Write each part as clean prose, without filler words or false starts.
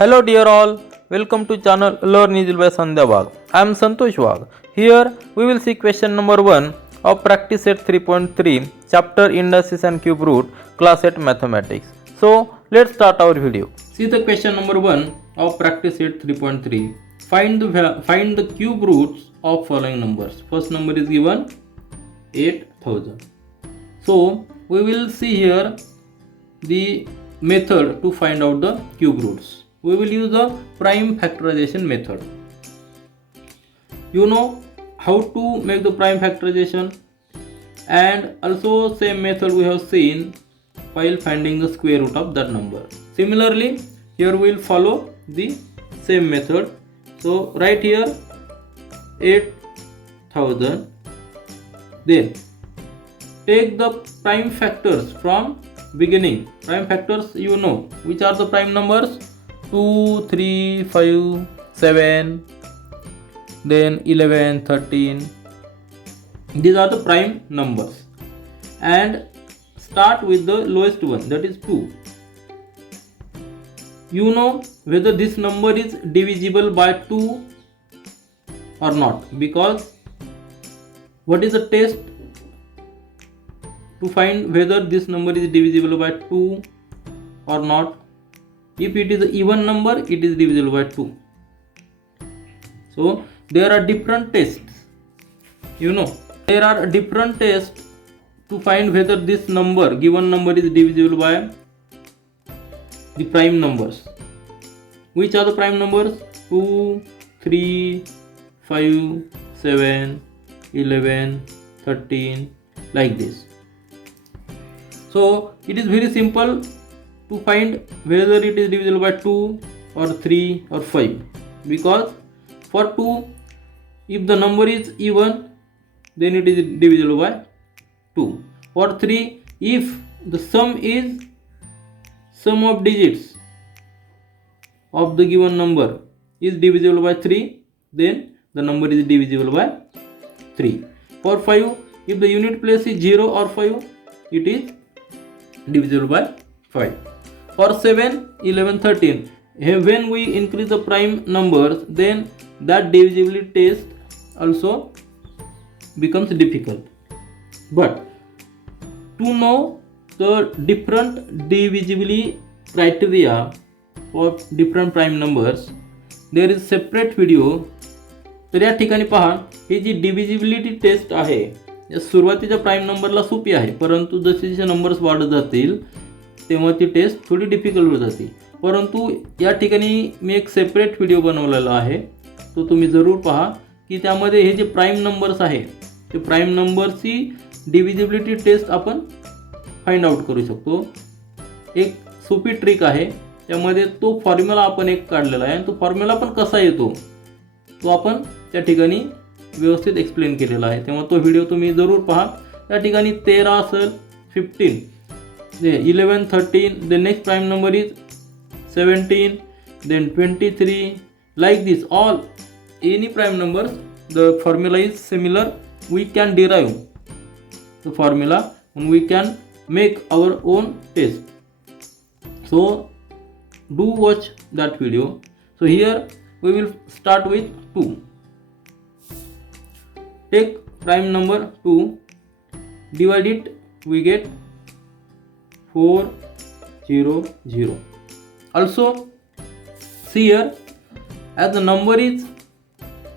Hello dear all, welcome to channel Learn Easily by Sandhya Wagh. I am Santosh Wagh. Here we will see question number 1 of practice set 3.3 chapter Indices and Cube root class at mathematics. So let's start our video. See the question number 1 of practice set 3.3. Find the cube roots of following numbers. First number is given 8000. So we will see here the method to find out the cube roots. We will use the prime factorization method. You know how to make the prime factorization, and also same method we have seen while finding the square root of that number. Similarly, here we will follow the same method. So right here 8000, then take the prime factors from beginning. Prime factors, you know which are the prime numbers: 2, 3, 5, 7, then 11, 13. These are the prime numbers, and start with the lowest one, that is 2. You know whether this number is divisible by 2 or not, because what is the test to find whether this number is divisible by 2 or not? If it is an even number, it is divisible by 2. So there are different tests. You know, there are different tests to find whether this number, given number, is divisible by the prime numbers. Which are the prime numbers? 2, 3, 5, 7, 11, 13, like this. So it is very simple to find whether it is divisible by 2 or 3 or 5, because for 2, if the number is even, then it is divisible by 2. For 3, if the sum is sum of digits of the given number is divisible by 3, then the number is divisible by 3. For 5, if the unit place is 0 or 5, it is divisible by 5. For 7, 11, 13, when we increase the prime numbers, then that divisibility test also becomes difficult. But to know the different divisibility criteria for different prime numbers, there is separate video. तर या ठिकाणी पहा, ही जी divisibility test आहे, या सुरुवातीच्या prime नंबरला सोपी आहे, परंतु जसे जसे नंबर्स वाढत जातील तेव्हा ती टेस्ट थोडी डिफिकल्ट होत जाते. परंतु या ठिकाणी मी एक सेपरेट व्हिडिओ बनवलेला आहे, तो तुम्ही जरूर पहा, की त्यामध्ये हे जे प्राइम नंबर्स आहे ते प्राइम नंबरची डिव्हिजिबिलिटी टेस्ट आपण फाइंड आउट करू शकतो. एक सोपी ट्रिक आहे, त्यामध्ये तो फॉर्म्युला आपण एक काढलेला आहे, आणि तो फॉर्म्युला पण कसा येतो तो आपण त्या ठिकाणी व्यवस्थित एक्सप्लेन केलेला आहे, तेव्हा तो व्हिडिओ तुम्ही जरूर पहा. त्या ठिकाणी 13 असेल, 15, 11, 13, the next prime number is 17, then 23, like this. All any prime numbers, the formula is similar. We can derive the formula and we can make our own test. So do watch that video. So here we will start with 2. Take prime number 2, divide it, we get 400. Also see here, as the number is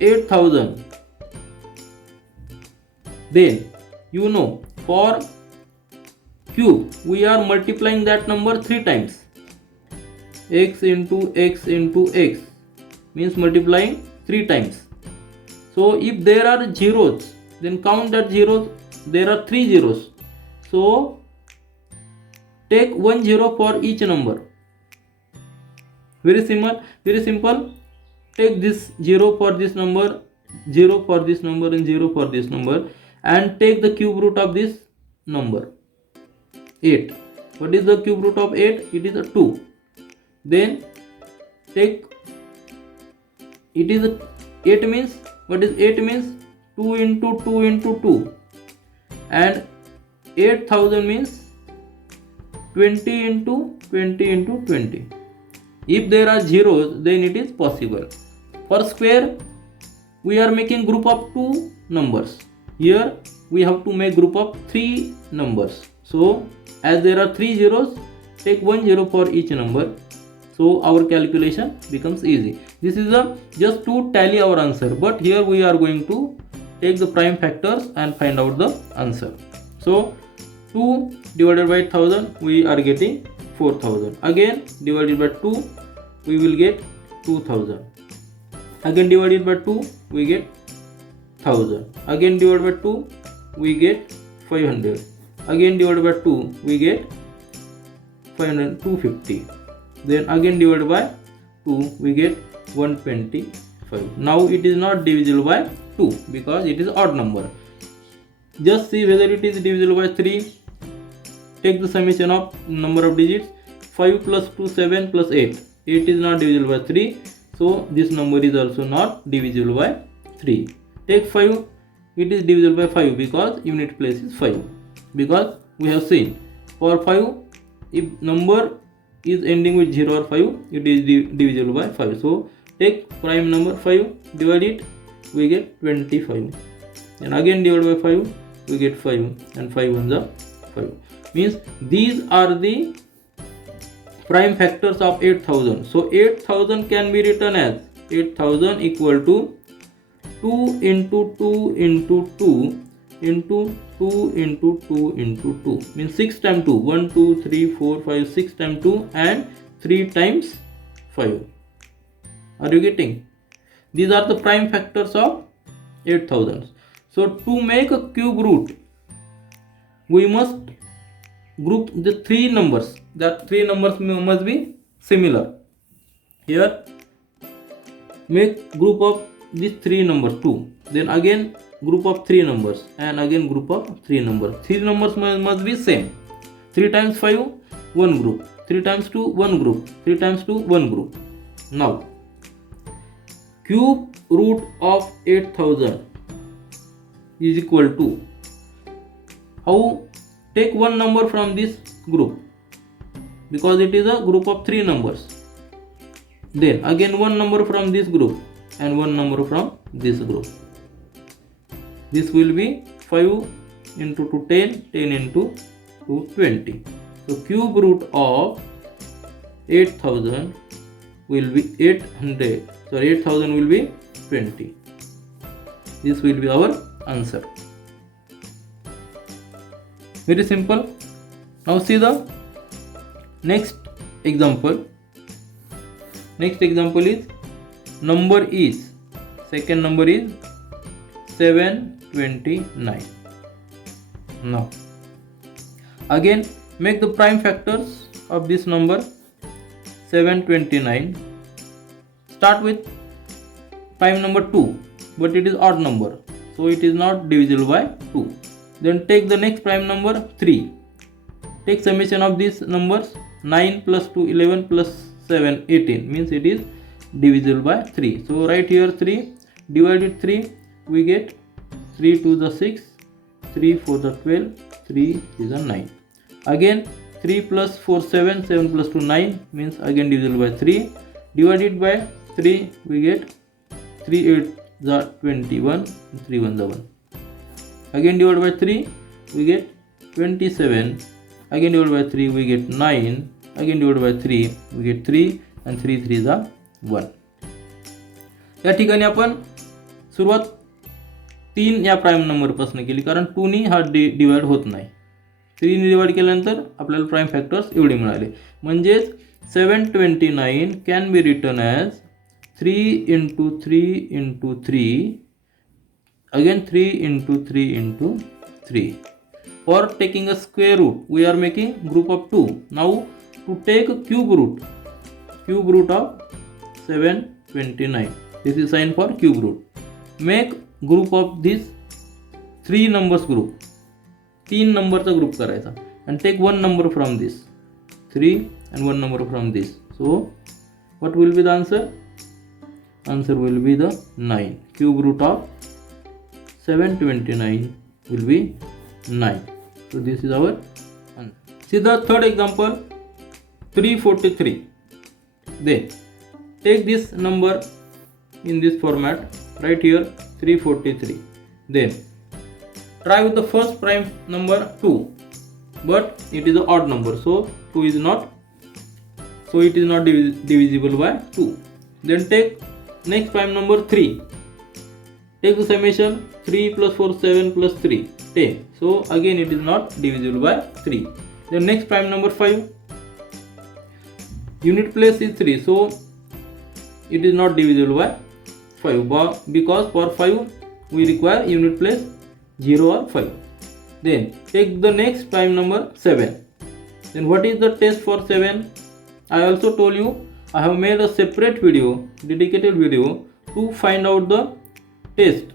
8000, then you know for cube we are multiplying that number 3 times. X into x into x means multiplying 3 times. So if there are zeros, then count that zeros. There are 3 zeros. So take 1 zero for each number. Very simple. Take this 0 for this number, 0 for this number, and 0 for this number, and take the cube root of this number 8. What is the cube root of 8? It is a 2. Then take, it is a 8 means, what is 8 means? 2 into 2 into 2, and 8000 means 20 into 20 into 20. If there are zeros, then it is possible. For square, we are making group of 2 numbers. Here we have to make group of 3 numbers. So as there are 3 zeros, take 1 zero for each number. So our calculation becomes easy. This is just to tally our answer, but here we are going to take the prime factors and find out the answer. So 2 divided by 1000, we are getting 4000. Again divided by 2, we will get 2000. Again divided by 2, we get 1000. Again divided by 2, we get 500. Again divided by 2, we get 250. Then again divided by 2, we get 125. Now it is not divisible by 2 because it is odd number. Just see whether it is divisible by 3. Take the summation of number of digits. 5 plus 2, 7 plus 8. 8 is not divisible by 3. So this number is also not divisible by 3. Take 5. It is divisible by 5 because unit place is 5. Because we have seen for 5, if number is ending with 0 or 5, it is divisible by 5. So take prime number 5, divide it, we get 25. And again divide by 5, we get 5, and 5 ones are 5. Means these are the prime factors of 8000. So 8000 can be written as 8000 equal to 2 into 2 into 2 into 2 into 2 into 2. Means 6 times 2. 1, 2, 3, 4, 5, 6 times 2 and 3 times 5. Are you getting? These are the prime factors of 8000. So to make a cube root, we must group the 3 numbers. That 3 numbers must be similar. Here make group of these 3 numbers 2. Then again group of 3 numbers and again group of 3 numbers. 3 numbers must be same. 3 times 5, 1 group. 3 times 2, 1 group. 3 times 2, 1 group. Now cube root of 8000 is equal to, how? Take one number from this group because it is a group of 3 numbers. Then again one number from this group and one number from this group. This will be 5 into 2, 10, 10 into 2, 20. So cube root of 8000 will be 800. So 8000 will be 20. This will be our answer. Very simple. Now see the next example. Next example is number is, second number is 729. Now again make the prime factors of this number 729. Start with prime number 2, but it is odd number, so it is not divisible by 2. Then take the next prime number 3. Take summation of these numbers. 9 plus 2, 11 plus 7, 18. Means it is divisible by 3. So write here 3. Divide with 3. We get 3 to the 6. 3 4 the 12. 3 is a 9. Again 3 plus 4, 7. 7 plus 2, 9. Means again divisible by 3. Divided by 3. We get 3 8 the 21. 3 1 the 1. Again divided by 3, we get 27. Again divided by 3, we get 9. Again divided by 3, we get 3. And 3 3 is 1. या ठिकाणी आपण सुरुवात 3 या prime number पासून केली, कारण 2 नी हा divide होत नाही. 3 ने डिवाइड केल्यानंतर आपल्याला प्राइम फॅक्टर्स एवढे मिळाले. म्हणजेच 729 can be written as 3 into 3 into 3. Again 3 into 3 into 3. For taking a square root, we are making group of 2. Now to take a cube root of 729. This is sign for cube root. Make group of this 3 numbers group. 3 नंबरचा group करायचा and take one number from this 3 and one number from this. So what will be the answer? Answer will be the 9. Cube root of 729 will be 9. So this is our answer. See the third example, 343. Then take this number in this format, right here 343. Then try with the first prime number 2, but it is an odd number, so it is not divisible by 2. Then take next prime number 3. Take the summation 3 plus 4 7 plus 3 10. So again it is not divisible by 3. Then next prime number 5. Unit place is 3, so it is not divisible by 5, because for 5 we require unit place 0 or 5. Then take the next prime number 7. Then what is the test for 7? I also told you I have made a separate video, dedicated video, to find out the test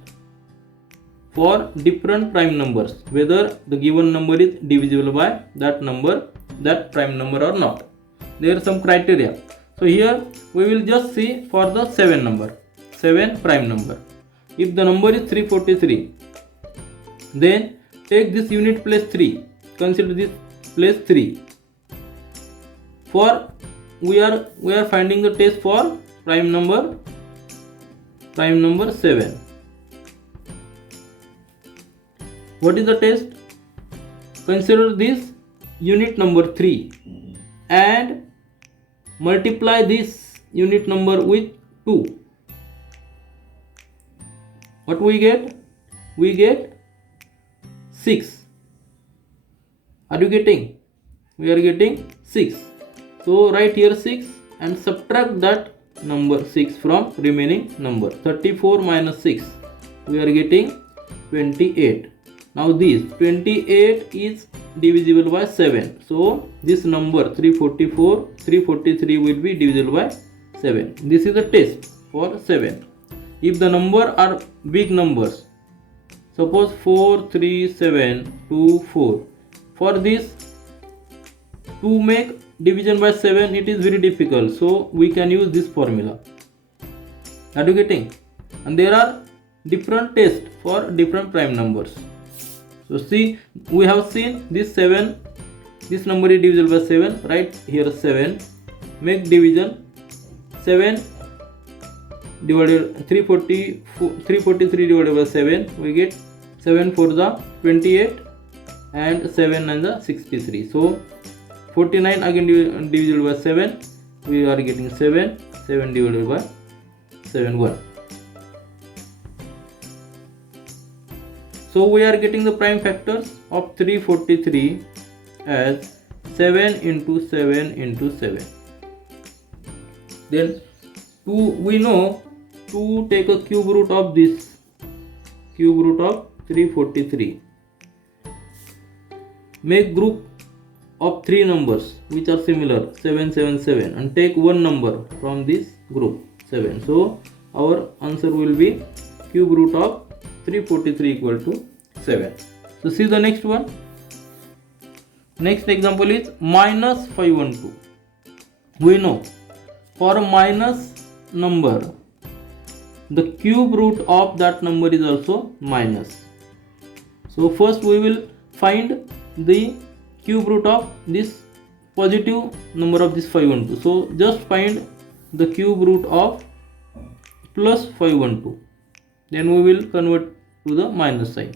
for different prime numbers, whether the given number is divisible by that prime number or not. There are some criteria. So here we will just see for the 7 prime number. If the number is 343, then take this unit place 3. Consider this place 3. For we are finding the test for prime number 7. What is the test? Consider this unit number 3 and multiply this unit number with 2. What we get? We get 6. Are you getting? We are getting 6. So write here 6 and subtract that number 6 from remaining number. 34 minus 6, we are getting 28. Now this 28 is divisible by 7. So this number 343 will be divisible by 7. This is the test for 7. If the number are big numbers, suppose 4, 3, 7, 2, 4. For this, to make division by 7, it is very difficult. So we can use this formula. Are you getting? And there are different tests for different prime numbers. So see, we have seen this 7. This number is divisible by 7. Right here 7. Make division 7 divided 343 divided by 7. We get 7 for the 28 and 7 and the 63. So 49 again divisible by 7. We are getting 7 divided by 7 1. So we are getting the prime factors of 343 as 7 into 7 into 7. Then we know to take a cube root of this, cube root of 343. Make group of 3 numbers which are similar, 7 7 7, and take one number from this group 7. So our answer will be cube root of 343 equal to 7. So see the next one. Next example is minus 512. We know for a minus number, the cube root of that number is also minus. So first we will find the cube root of this positive number of this 512. So just find the cube root of plus 512. Then we will convert to the minus sign.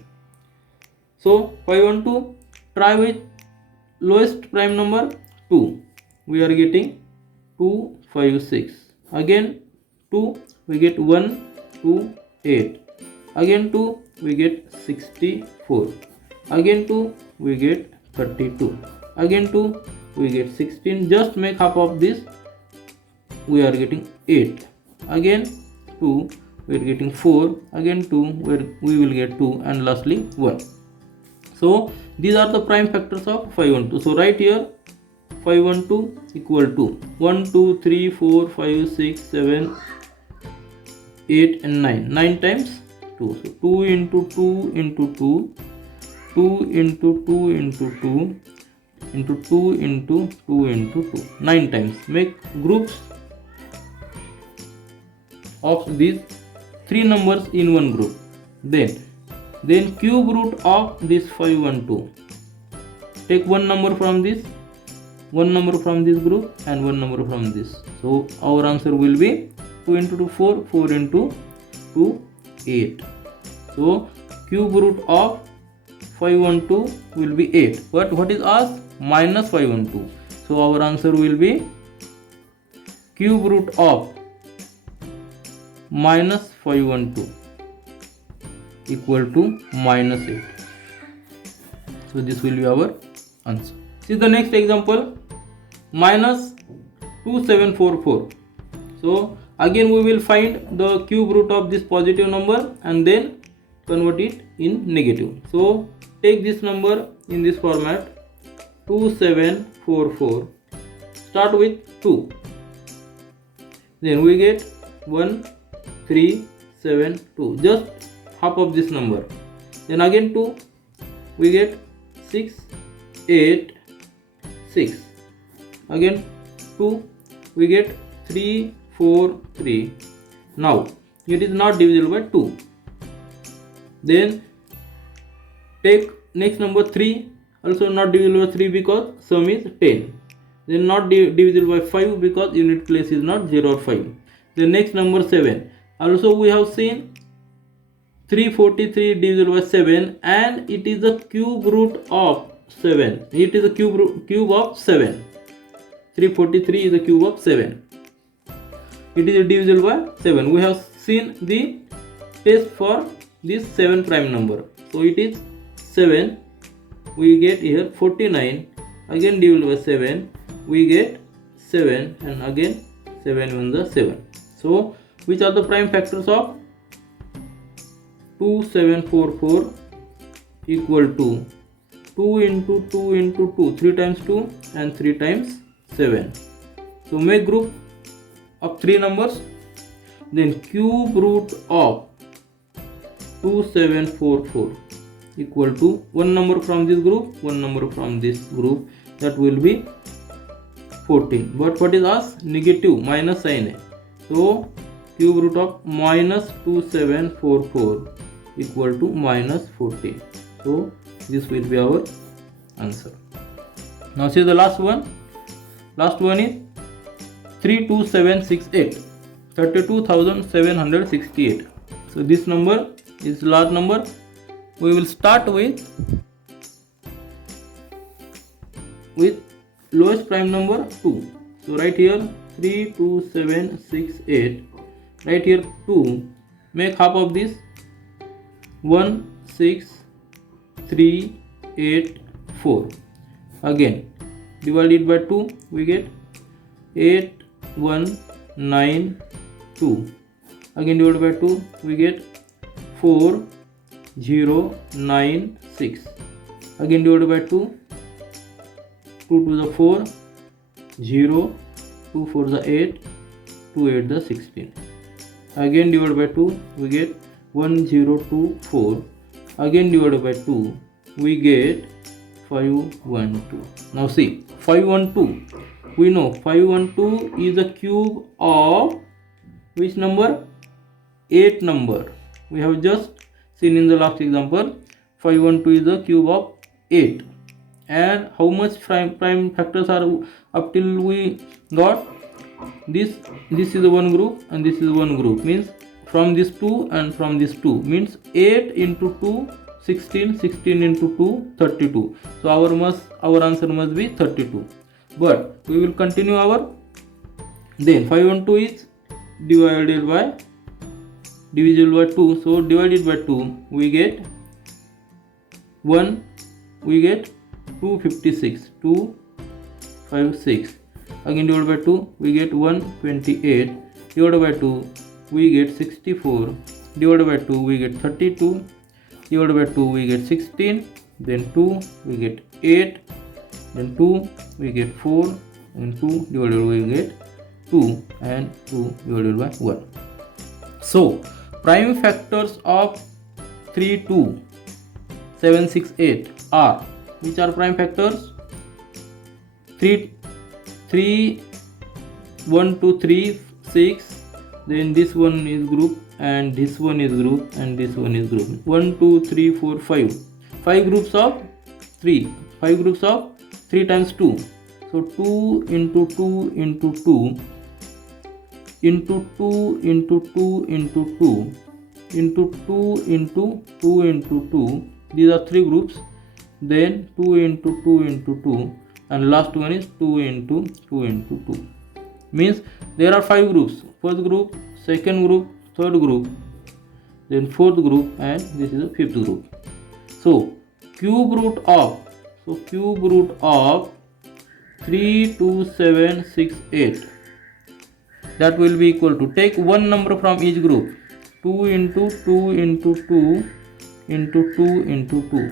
So 512, try with lowest prime number 2. We are getting 2 5 6. Again 2 we get 1 2 8. Again 2 we get 64. Again 2 we get 32. Again 2 we get 16. Just make half of this. We are getting 8. Again 2 we are getting 4. Again 2 where we will get 2, and lastly 1. So these are the prime factors of 512. So right here 512 equal to 1 2 3 4 5 6 7 8 and 9. 9 times 2. So 2 into 2 into 2, 2 into 2 into 2 into 2 into 2 into 2. 9 times. Make groups of these 3 numbers in one group. Then cube root of this 512. Take one number from this one number from this group and one number from this. So our answer will be 2 into 2 4, 4 into 2 8. So cube root of 512 will be 8. But what is asked? Minus 512. So our answer will be cube root of minus 512 equal to minus 8. So this will be our answer. See the next example, minus 2744. So again we will find the cube root of this positive number and then convert it in negative. So take this number in this format, 2744. Start with 2. Then we get 1372. Just half of this number. Then again 2. We get 686. Again 2. We get 343. Now it is not divisible by 2. Then take next number 3, also not divisible by 3 because sum is 10. Then not divisible by 5 because unit place is not 0 or 5. The next number 7, also we have seen 343 divisible by 7 and it is the cube root of 7. It is a cube of 7. 343 is the cube of 7. It is divisible by 7. We have seen the test for this 7 prime number. So it is 7. We get here 49. Again divisible by 7. We get 7 and again 7 on the 7. So which are the prime factors of 2744 equal to 2 into 2 into 2, 3 times 2 and 3 times 7. So make group of 3 numbers. Then cube root of 2744 equal to one number from this group, one number from this group, that will be 14. But what is asked? Negative, minus sign. So cube root of minus 2744 equal to minus 14. So this will be our answer. Now see the last one. Last one is 32768, 32,768. So this number is large number. We will start with lowest prime number 2. So right here 32768. Right here 2. Make half of this, 16384. Again divide it by 2. We get 8192. Again divide by 2. We get 4096. Again divided by 2. 2 to the 4, 0, 2 4 the 8, 2 8 the 16. Again divided by 2, we get 1024. Again divided by 2, we get 512. Now see, 512. We know 512 is the cube of which number? 8 number. We have just seen in the last example, 512 is the cube of 8. And how much prime factors are up till we got? This is the one group and this is one group, means from this 2 and from this 2, means 8 into 2 16, 16 into 2 32. So our answer must be 32. But we will continue our, then 512 is divisible by 2. So divided by 2 we get 1, we get 256, 256. Again divided by 2 we get 128. Divided by 2 we get 64. Divided by 2 we get 32. Divided by 2 we get 16. Then 2 we get 8. Then 2 we get 4. And 2 divided by we get 2. And 2 divided by 1. So prime factors of 32768 are, which are prime factors? 3 1 2 3 6. Then this one is group and this one is group and this one is group. 1 2 3 4 5. 5 groups of 3. 5 groups of 3 times 2. So 2 into 2 into 2 into 2 into 2 into 2 into 2 into 2 into 2. These are 3 groups. Then 2 into 2 into 2, and last one is 2 into 2 into 2. Means there are 5 groups. First group, second group, third group, then fourth group, and this is the fifth group. So cube root of 32768, that will be equal to, take one number from each group, 2 into 2 into 2 into 2 into 2.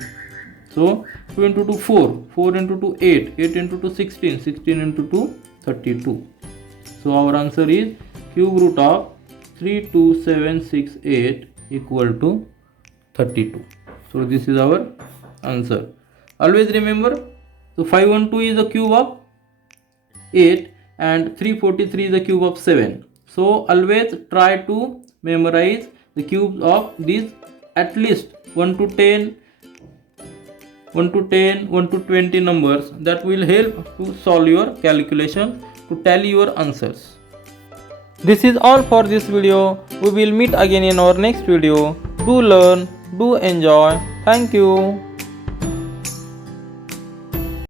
So 2 into 2 4, 4 into 2 8, 8 into 2 16, 16 into 2 32. So our answer is cube root of 32768 equal to 32. So this is our answer. Always remember, so 512 is the cube of 8 and 343 is the cube of 7. So always try to memorize the cubes of these, at least 1 to 10, 1 to 10, 1 to 20 numbers. That will help to solve your calculation, to tally your answers. This is all for this video. We will meet again in our next video. Do learn, do enjoy. Thank you.